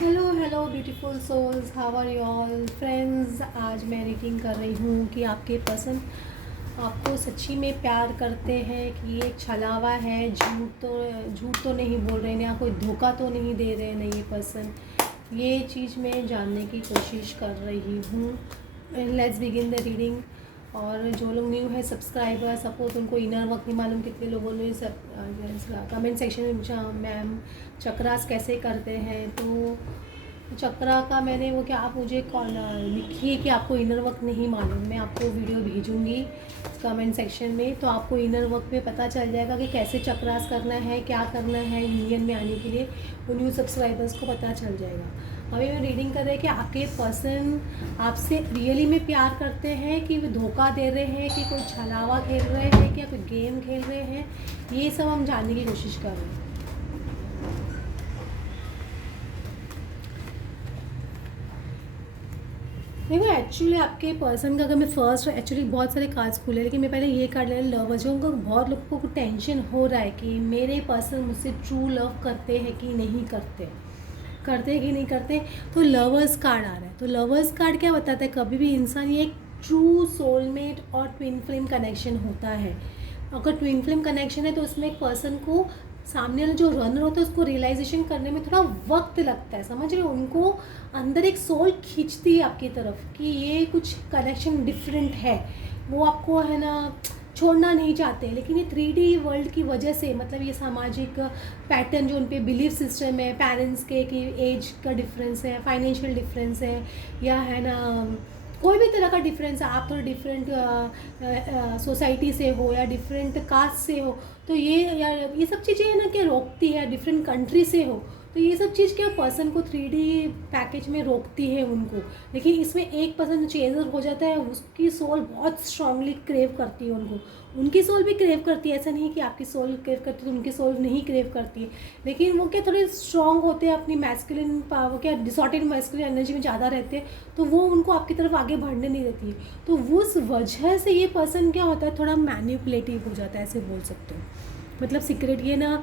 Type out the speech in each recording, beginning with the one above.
Hello hello beautiful souls, how are you all friends. आज मैं reading कर रही हूँ कि आपके पसंद आपको सच्ची में प्यार करते हैं कि ये छलावा है, झूठ तो नहीं बोल रहे ना, कोई धोखा तो नहीं दे रहे ना ये पर्सन। ये चीज़ मैं जानने की कोशिश कर रही हूँ। Let's begin the reading. और जो लोग न्यू है सब्सक्राइबर सपोर्ट, उनको इनर वर्क नहीं मालूम कितने लोगों ने सब कमेंट सेक्शन में पूछा मैम चक्रास कैसे करते हैं। तो चक्रा का मैंने वो क्या आप मुझे कॉल लिखिए कि आपको इनर वर्क नहीं मालूम, मैं आपको वीडियो भेजूंगी कमेंट सेक्शन में, तो आपको इनर वर्क में पता चल जाएगा कि कैसे चक्रास करना है, क्या करना है यूनियन में आने के लिए। वो न्यू सब्सक्राइबर्स को पता चल जाएगा। अभी मैं रीडिंग कर रही कि आपके पर्सन आपसे रियली में प्यार करते हैं कि वो धोखा दे रहे हैं, कि कोई छलावा खेल रहे हैं, कि कोई गेम खेल रहे हैं, ये सब हम जानने की कोशिश कर रहे हैं। देखो एक्चुअली आपके पर्सन का, अगर मैं फर्स्ट एक्चुअली बहुत सारे कार्ड्स खुले, लेकिन मैं पहले ये कार्ड ले लवर्स, जो उनको बहुत लोगों को टेंशन हो रहा है कि मेरे पर्सन मुझसे ट्रू लव करते हैं कि नहीं करते, करते कि नहीं करते। तो लवर्स कार्ड आ रहा है। तो लवर्स कार्ड क्या बताता है, कभी भी इंसान ये एक ट्रू सोलमेट और ट्विन फ्लेम कनेक्शन होता है। अगर ट्विन फ्लेम कनेक्शन है तो उसमें एक पर्सन को सामने वाला जो रनर होता है उसको रियलाइजेशन करने में थोड़ा वक्त लगता है, समझ रहे हो। उनको अंदर एक सोल खींचती है आपकी तरफ कि ये कुछ कनेक्शन डिफरेंट है, वो आपको है ना छोड़ना नहीं चाहते। लेकिन ये 3D वर्ल्ड की वजह से, मतलब ये सामाजिक पैटर्न जो उन पे बिलीफ सिस्टम है, पेरेंट्स के कि एज का डिफरेंस है, फाइनेंशियल डिफरेंस है, या है ना कोई भी तरह का डिफरेंस है, आप थोड़ा डिफरेंट सोसाइटी से हो या डिफरेंट कास्ट से हो, तो ये सब चीज़ें है ना क्या रोकती है, डिफरेंट कंट्री से हो, तो ये सब चीज़ क्या पर्सन को 3D पैकेज में रोकती है उनको। लेकिन इसमें एक पर्सन चेंजर हो जाता है, उसकी सोल बहुत स्ट्रांगली क्रेव करती है उनको, उनकी सोल भी क्रेव करती है। ऐसा नहीं कि आपकी सोल क्रेव करती है तो उनकी सोल नहीं क्रेव करती है, लेकिन वो क्या थोड़े स्ट्रांग होते हैं, अपनी मैस्कुलिन पावर क्या डिसऑर्डर्ड मैस्कुलिन एनर्जी में ज़्यादा रहते हैं, तो वो उनको आपकी तरफ आगे बढ़ने नहीं देती है। तो उस वजह से ये पर्सन क्या होता है, थोड़ा मैनिपुलेटिव हो जाता है, ऐसे बोल सकते हो। मतलब सीक्रेट ये ना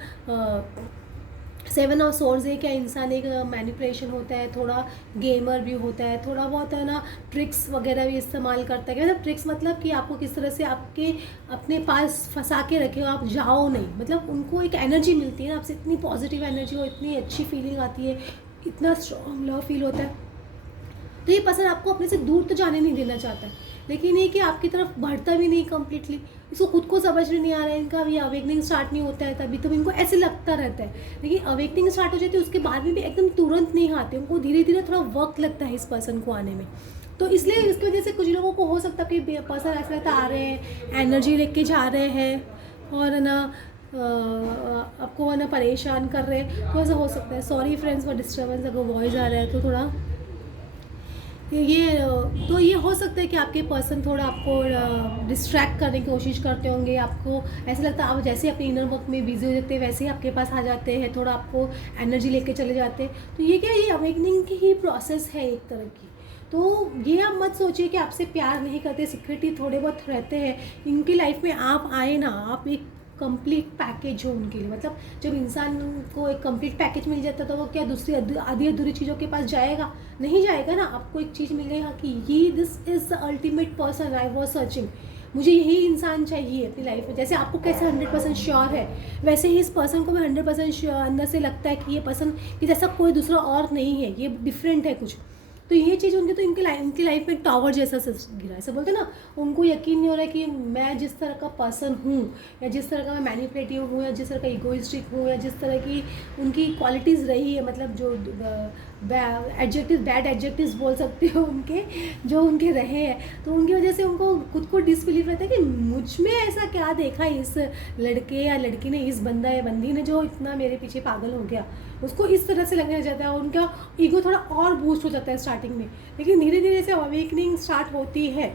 7 ऑफ सोर्स है क्या, इंसान एक मैनिपुलेशन होता है, थोड़ा गेमर भी होता है, थोड़ा बहुत है ना ट्रिक्स वगैरह भी इस्तेमाल करता है। मतलब ट्रिक्स मतलब कि आपको किस तरह से आपके अपने पास फंसा के रखे हो, आप जाओ नहीं, मतलब उनको एक एनर्जी मिलती है ना आपसे, इतनी पॉजिटिव एनर्जी हो, इतनी अच्छी फीलिंग आती है, इतना स्ट्रॉन्ग लव फील होता है। तो ये पर्सन आपको अपने से दूर तो जाने नहीं देना चाहता है, लेकिन ये कि आपकी तरफ बढ़ता भी नहीं कम्प्लीटली। इसको खुद को समझ में नहीं आ रहा है, इनका अभी अवेकनिंग स्टार्ट नहीं होता है, तभी तो इनको ऐसे लगता रहता है। लेकिन अवेकनिंग स्टार्ट हो जाती है उसके बाद में भी एकदम तुरंत नहीं आते, उनको धीरे धीरे थोड़ा वक्त लगता है इस पर्सन को आने में। तो इसलिए इसकी वजह से कुछ लोगों को हो सकता है कि पर्सन ऐसा रहता आ रहे हैं, एनर्जी लेके जा रहे हैं और है ना आपको है ना परेशान कर रहे हैं, तो ऐसा हो सकता है। सॉरी फ्रेंड्स फॉर डिस्टर्बेंस, अगर वॉइस आ रहा है तो थोड़ा ये तो ये हो सकता है कि आपके पर्सन थोड़ा आपको डिस्ट्रैक्ट करने की कोशिश करते होंगे। आपको ऐसा लगता है आप जैसे अपने इनर वर्क में बिजी हो जाते हैं वैसे ही आपके पास आ जाते हैं, थोड़ा आपको एनर्जी लेके चले जाते हैं। तो ये क्या, ये अवेकनिंग की ही प्रोसेस है एक तरह की। तो ये आप मत सोचिए कि आपसे प्यार नहीं करते, सिक्योरिटी थोड़े बहुत रहते हैं इनकी लाइफ में। आप आए ना, आप एक कंप्लीट पैकेज हो उनके लिए। मतलब जब इंसान को एक कंप्लीट पैकेज मिल जाता है तो वो क्या दूसरी आधी अधूरी चीज़ों के पास जाएगा, नहीं जाएगा ना। आपको एक चीज़ मिल गई हाँ कि ये this is the ultimate person I was searching, मुझे यही इंसान चाहिए अपनी लाइफ में। जैसे आपको कैसे 100% श्योर है, वैसे ही इस पर्सन को भी 100% अंदर से लगता है कि ये पर्सन कि जैसा कोई दूसरा और नहीं है, ये डिफरेंट है कुछ। तो ये चीज़ उनकी तो इनकी लाइफ में टावर जैसा गिरा है। ऐसा बोलते हैं ना, उनको यकीन नहीं हो रहा है कि मैं जिस तरह का पर्सन हूँ, या जिस तरह का मैं मैनिपुलेटिव हूँ, या जिस तरह का इगोइस्टिक हूँ, या जिस तरह की उनकी क्वालिटीज़ रही है, मतलब जो एडजेक्टिव बैड एडजेक्टिव्स बोल सकते हो उनके, जो उनके रहे हैं, तो उनकी वजह से उनको खुद को डिसबिलीव रहता है कि मुझ में ऐसा क्या देखा इस लड़के या लड़की ने, इस बंदा या बंदी ने जो इतना मेरे पीछे पागल हो गया। उसको इस तरह से लगने लग जाता है और उनका ईगो थोड़ा और बूस्ट हो जाता है स्टार्टिंग में। लेकिन धीरे धीरे से अवेकनिंग स्टार्ट होती है,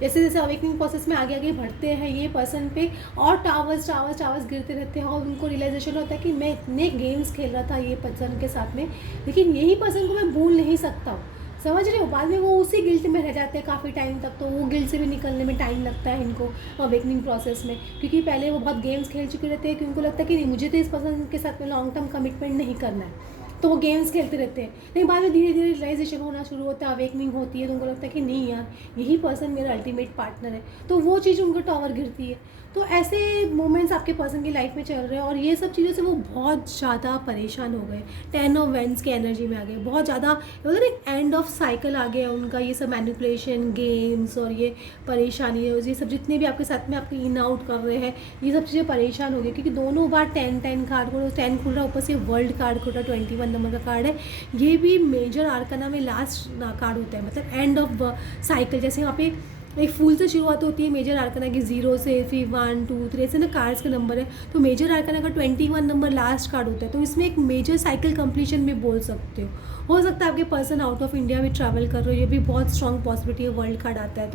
जैसे जैसे अवेकनिंग प्रोसेस में आगे आगे बढ़ते हैं ये पर्सन पे और टावर्स टावर्स टावर्स गिरते रहते हैं, और उनको रियलाइजेशन होता है कि मैं इतने गेम्स खेल रहा था ये पर्सन के साथ में, लेकिन यही पर्सन को मैं भूल नहीं सकता हूँ, समझ रहे हो। बाद में वो उसी गिल्ट में रह जाते हैं काफ़ी टाइम तक, तो वो गिल्ट से भी निकलने में टाइम लगता है इनको अवेकनिंग प्रोसेस में, क्योंकि पहले वो बहुत गेम्स खेल चुके रहते हैं कि उनको लगता है कि नहीं मुझे तो इस पर्सन के साथ में लॉन्ग टर्म कमिटमेंट नहीं करना है। तो वो गेम्स खेलते रहते हैं, लेकिन बाद में धीरे धीरे रियलाइजेशन होना शुरू होता है, अवेकनिंग होती है, तो उनको लगता है कि नहीं यार यही पर्सन मेरा अल्टीमेट पार्टनर है, तो वो चीज़ उनको टॉवर गिरती है। तो ऐसे मोमेंट्स आपके पर्सन की लाइफ में चल रहे हैं और ये सब चीज़ों से वो बहुत ज़्यादा परेशान हो गए, 10 ऑफ वेंस के एनर्जी में आ गए, बहुत ज़्यादा मतलब एक एंड ऑफ साइकिल आ गया उनका, ये सब मैनिपुलेशन गेम्स और ये परेशानी है, ये सब जितने भी आपके साथ में आपके इन आउट कर रहे हैं, ये सब चीज़ें परेशान हो गई, क्योंकि दोनों बार 10 कार्ड को 10 खुल रहा है, ऊपर से वर्ल्ड कार्ड खुल रहा है, 21 नंबर का कार्ड है, ये भी मेजर आर्कना में लास्ट कार्ड होता है, मतलब एंड ऑफ साइकिल। जैसे यहाँ पे एक फूल से शुरुआत होती है मेजर आर्कना की, 0 से फिर 1 2 3 ऐसे ना कार्ड्स के नंबर है, तो मेजर आर्कना का 21 नंबर लास्ट कार्ड होता है, तो इसमें एक मेजर साइकिल कंप्लीशन भी बोल सकते हो सकता है आपके पर्सन आउट ऑफ इंडिया भी ट्रैवल कर रहे हो, ये भी बहुत स्ट्रॉन्ग पॉसिबिलिटी है, वर्ल्ड कार्ड आता है,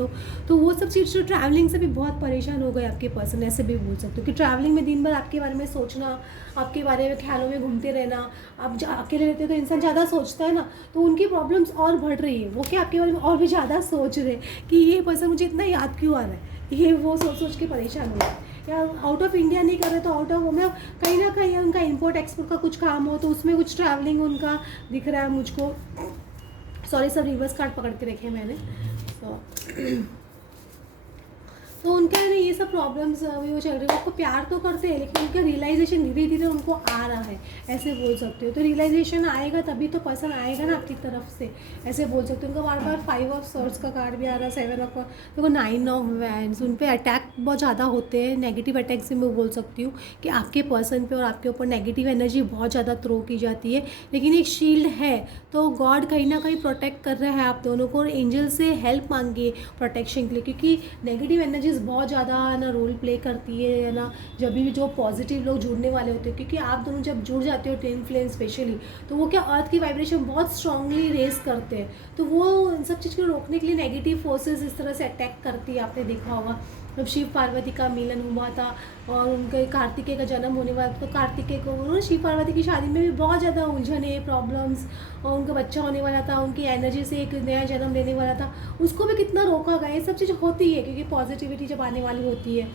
तो वो सब चीज़ जो ट्रैवलिंग से भी बहुत परेशान हो गए आपके पर्सन, ऐसे भी बोल सकते हो कि ट्रैवलिंग में दिन भर आपके बारे में सोचना, आपके बारे में ख्यालों में घूमते रहना, आप अकेले रहते हो तो इंसान ज़्यादा सोचता है ना, तो उनकी प्रॉब्लम्स और बढ़ रही है, वो क्या आपके बारे में और भी ज़्यादा सोच रहे हैं कि ये पर्सन मुझे इतना याद क्यों आ रहा है, ये वो सोच सोच के परेशान हो रहा है, या आउट ऑफ इंडिया नहीं कर रहे तो आउट ऑफ वो में कहीं ना कहीं उनका इंपोर्ट एक्सपोर्ट का कुछ काम हो, तो उसमें कुछ ट्रैवलिंग उनका दिख रहा है मुझको। सॉरी सब रिवर्स कार्ड पकड़ के रखे मैंने, तो उनका है ना ये सब प्रॉब्लम्स अभी वो चल रही है, आपको प्यार तो करते हैं लेकिन उनका रियलाइजेशन धीरे धीरे उनको आ रहा है, ऐसे बोल सकते हो। तो रियलाइजेशन आएगा तभी तो पर्सन आएगा ना आपकी तरफ से, ऐसे बोल सकते हो। उनका बार बार 5 ऑफ सॉर्ड्स का कार्ड भी आ रहा है, 7 ऑफ, देखो 9 ऑफ वैंड्स, उन पर अटैक बहुत ज़्यादा होते हैं, नेगेटिव अटैक से मैं बोल सकती हूँ कि आपके पर्सन पे और आपके ऊपर नेगेटिव एनर्जी बहुत ज़्यादा थ्रो की जाती है, लेकिन एक शील्ड है, तो गॉड कहीं ना कहीं प्रोटेक्ट कर रहा है आप दोनों को, और एंजल से हेल्प मांगिए प्रोटेक्शन के लिए, क्योंकि नेगेटिव एनर्जीज बहुत ज़्यादा है ना रोल प्ले करती है ना, जब भी जो पॉजिटिव लोग जुड़ने वाले होते हैं, क्योंकि आप दोनों जब जुड़ जाते हो ट्विन फ्लेम स्पेशली, तो वो क्या अर्थ की वाइब्रेशन बहुत स्ट्रांगली रेस करते हैं, तो वो इन सब चीज़ को रोकने के लिए नेगेटिव फोर्सेस इस तरह से अटैक करती है। आपने देखा होगा जब शिव पार्वती का मिलन हुआ था और उनके कार्तिकेय का जन्म होने वाला था, तो कार्तिकेय को उन्होंने शिव पार्वती की शादी में भी बहुत ज़्यादा उलझने प्रॉब्लम्स, और उनका बच्चा होने वाला था, उनकी एनर्जी से एक नया जन्म लेने वाला था, उसको भी कितना रोका गया। ये सब चीज़ होती है क्योंकि पॉजिटिविटी जब आने वाली होती है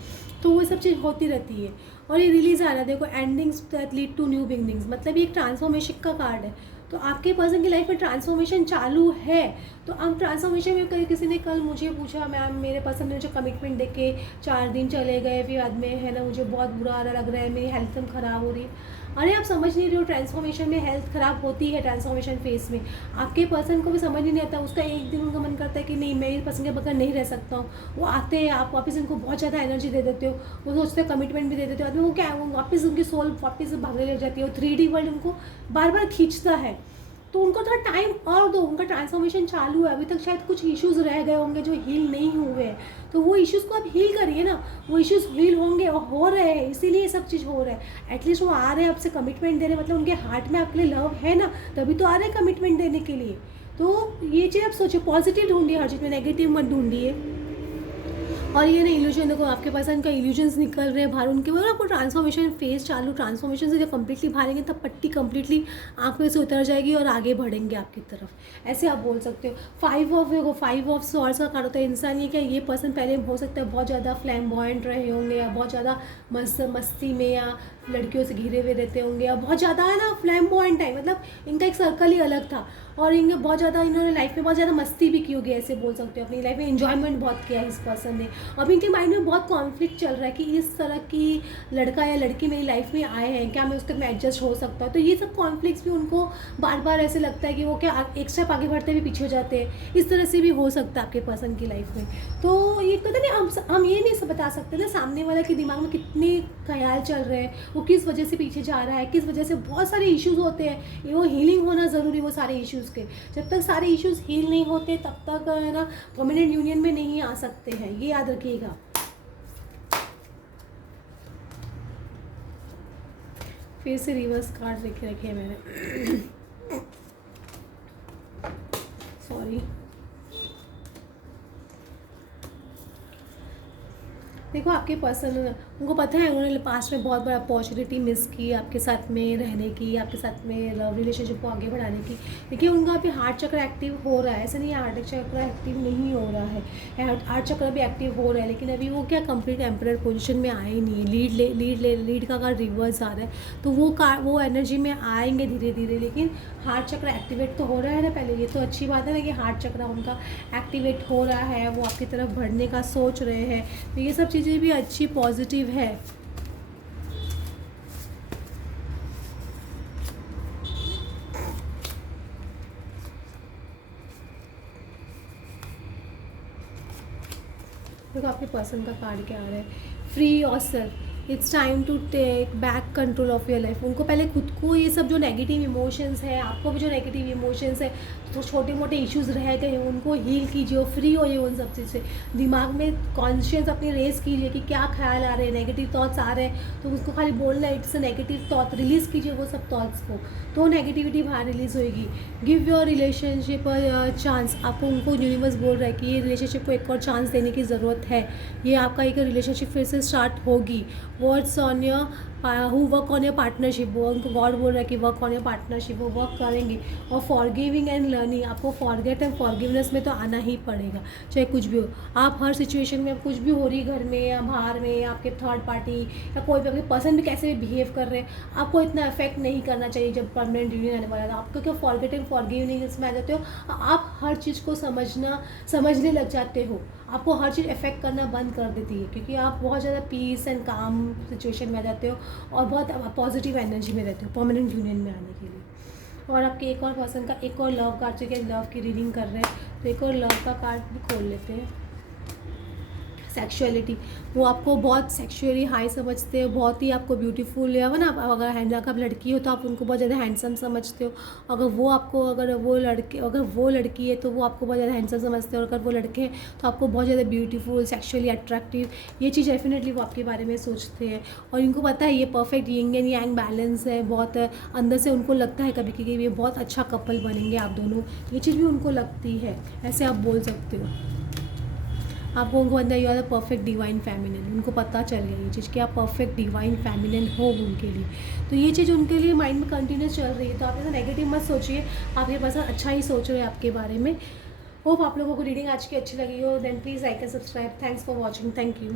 तो वो सब चीज़ होती रहती है। और ये रिलीज आ रहा है, देखो endings that lead to new beginnings, मतलब ये एक ट्रांसफॉर्मेशन का कार्ड है, तो आपके पर्सन की लाइफ में ट्रांसफॉर्मेशन चालू है। तो अब ट्रांसफॉर्मेशन में कहीं किसी ने कल मुझे पूछा, मैम मेरे पर्सन ने मुझे कमिटमेंट दे के 4 दिन चले गए, फिर बाद में है ना मुझे बहुत बुरा लग रहा है, मेरी हेल्थ एकदम ख़राब हो रही है। अरे आप समझ नहीं रहे हो, ट्रांसफॉर्मेशन में हेल्थ ख़राब होती है, ट्रांसफॉर्मेशन फेस में आपके पर्सन को भी समझ ही नहीं आता, उसका एक दिन उनका मन करता है कि नहीं मैं इस पर्सन के बगैर नहीं रह सकता हूँ, वो आते हैं, आप वापस उनको बहुत ज़्यादा एनर्जी दे देते हो, वो सोचते हैं कमिटमेंट भी दे देते हो, आदमी वो क्या है, वो वापस उनकी सोल वापस भागने लग जाती है, और 3D वर्ल्ड उनको बार बार खींचता है, तो उनको थोड़ा टाइम और दो, उनका ट्रांसफॉर्मेशन चालू है, अभी तक शायद कुछ इश्यूज़ रह गए होंगे जो हील नहीं हुए हैं, तो वो इश्यूज़ को आप हील करिए ना, वो इश्यूज़ हील होंगे और हो रहे हैं, इसीलिए ये सब चीज़ हो रहा है। एटलीस्ट वो आ रहे हैं आपसे कमिटमेंट दे रहे हैं, मतलब उनके हार्ट में आपके लिए लव है ना, तभी तो आ रहे हैं कमिटमेंट देने के लिए। तो ये चीज़ आप सोचिए, पॉजिटिव ढूंढिए हर चीज़ में, नेगेटिव मत ढूंढिए। और ये ना इल्यूजन, देखो आपके पास उनका इल्यूजन्स निकल रहे हैं बाहर, उनके बाद आपको ट्रांसफॉर्मेशन फेज चालू, ट्रांसफॉर्मेशन से जब कम्प्लीटली बाहर आएंगे तब पट्टी कम्प्लीटली आंखों से उतर जाएगी और आगे बढ़ेंगे आपकी तरफ, ऐसे आप बोल सकते हो। 5 ऑफ सॉर्ड्स का कार्ड होता है, इंसान ये क्या, ये पर्सन पहले हो सकता है बहुत ज़्यादा फ्लैम्बॉयंट रहे होंगे, या बहुत ज़्यादा मस्ती में या लड़कियों से घिरे हुए रहते होंगे, या बहुत ज़्यादा है ना फ्लैम्बॉयंट है, मतलब इनका एक सर्कल ही अलग था, और इनके बहुत ज़्यादा इन्होंने लाइफ में बहुत ज़्यादा मस्ती भी की होगी, ऐसे बोल सकते हो, अपनी लाइफ में एंजॉयमेंट बहुत किया है इस पर्सन ने। अब इनके माइंड में बहुत कॉन्फ्लिक्ट चल रहा है कि इस तरह की लड़का या लड़की मेरी लाइफ में आए हैं, क्या मैं उसके में एडजस्ट हो सकता हूँ, तो ये सब कॉन्फ्लिक्ट्स भी उनको बार बार ऐसे लगता है कि वो क्या एक स्टेप आगे बढ़ते हुए पीछे हो जाते हैं, इस तरह से भी हो सकता है आपके पर्सन की लाइफ में। तो ये पता नहीं, हम ये नहीं बता सकते ना सामने वाला के दिमाग में कितने ख्याल चल रहे हैं, वो किस वजह से पीछे जा रहा है, किस वजह से, बहुत सारे इश्यूज़ होते हैं, ये वो हीलिंग होना ज़रूरी, वो सारे इश्यूज़ के, जब तक सारे इश्यूज़ हील नहीं होते तब तक है ना परमानेंट यूनियन में नहीं आ सकते हैं, ये याद रखिएगा। फिर से रिवर्स कार्ड लेके रखे हैं मैंने, सॉरी। देखो आपके पर्सन उनको पता है उन्होंने पास्ट में बहुत बड़ा अपॉर्चुनिटी मिस की आपके साथ में रहने की, आपके साथ में लव रिलेशनशिप को आगे बढ़ाने की। देखिए उनका अभी हार्ट चक्र एक्टिव हो रहा है, ऐसा नहीं है हार्ट चक्र एक्टिव नहीं हो रहा है, हार्ट चक्र भी एक्टिव हो रहा है, लेकिन अभी वो क्या कंप्लीट एम्परर पोजीशन में आए नहीं है। लीड का अगर रिवर्स आ रहा है तो वो एनर्जी में आएंगे धीरे धीरे, लेकिन हार्ट चक्र एक्टिवेट तो हो रहा है ना पहले, ये तो अच्छी बात है ना कि हार्ट चक्र उनका एक्टिवेट हो रहा है, वो आपकी तरफ बढ़ने का सोच रहे हैं, तो ये सब चीज़ें भी अच्छी पॉजिटिव है। देखो आपके पर्सन का कार्ड क्या आ रहा है, free yourself, it's time to take back control of your life. उनको पहले खुद को ये सब जो नेगेटिव इमोशंस है, आपको भी जो नेगेटिव इमोशंस है, तो छोटे मोटे इश्यूज रह गए उनको हील कीजिए, फ्री होइए उन सब चीज़ से। दिमाग में कॉन्शियस अपनी रेस कीजिए कि क्या ख्याल आ रहे हैं, नेगेटिव थॉट्स आ रहे हैं तो उसको खाली बोलना है, इट्स नेगेटिव थॉट, रिलीज़ कीजिए वो सब थॉट्स को, तो नेगेटिविटी बाहर रिलीज़ होएगी। गिव योर रिलेशनशिप चांस, आपको उनको यूनिवर्स बोल रहा है कि ये रिलेशनशिप को एक और चांस देने की ज़रूरत है, ये आपका एक रिलेशनशिप फिर से स्टार्ट होगी। Words on your who work on your partnership, वो उनको गॉड बोल रहा है कि वर्क ऑन योर पार्टनरशिप, वो वर्क करेंगे। और फॉरगिविंग एंड लर्निंग, आपको फॉरगेट एंड फॉरगिवनेस में तो आना ही पड़ेगा, चाहे कुछ भी हो। आप हर सिचुएशन में कुछ भी हो रही घर में या बाहर में, या आपके थर्ड पार्टी या कोई भी आपके पर्सन भी कैसे भी बिहेव कर रहे हैं, आपको इतना इफेक्ट नहीं करना चाहिए। जब परमानेंट यूनियन आने वाला था आपको क्या फॉरगेट एंड फॉरगिविंग इसमें आ जाते हो, आप हर चीज़ को समझने लग जाते हो, आपको हर चीज़ इफेक्ट करना बंद कर देती है, क्योंकि आप बहुत ज़्यादा पीस एंड काम सिचुएशन में आ जाते हो और बहुत पॉजिटिव एनर्जी में रहते हो परमानेंट यूनियन में आने के लिए। और आपके एक और पर्सन का एक और लव कार्ड, चूँकि लव की रीडिंग कर रहे हैं तो एक और लव का कार्ड भी खोल लेते हैं। सेक्सुअलिटी, वो आपको बहुत सेक्सुअली हाई समझते हो, बहुत ही आपको ब्यूटीफुल है ना। अगर आप लड़की हो तो आप उनको बहुत ज़्यादा हैंडसम समझते हो, अगर वो लड़की है तो वो आपको बहुत ज़्यादा हैंडसम समझते हो, और अगर वो लड़के हैं तो आपको बहुत ज़्यादा ब्यूटीफुल, सेक्सुअली अट्रैक्टिव, ये चीज़ डेफिनेटली वो आपके बारे में सोचते हैं। और इनको पता है ये perfect yin and yang balance है, बहुत अंदर से उनको लगता है कभी कि ये बहुत अच्छा कपल बनेंगे आप दोनों, ये चीज़ भी उनको लगती है, ऐसे आप बोल सकते हो। आपको उनको अंदर you are the perfect divine feminine, उनको पता चल गया ये चीज़ कि आप परफेक्ट डिवाइन फेमिनिन हो उनके लिए, तो ये चीज़ उनके लिए माइंड में कंटिन्यूस चल रही है। तो आप ऐसा नेगेटिव मत सोचिए, आपके पास अच्छा ही सोच रहे हैं आपके बारे में। होप आप लोगों को रीडिंग आज की अच्छी लगी हो, then please like and subscribe. Thanks for watching, thank you.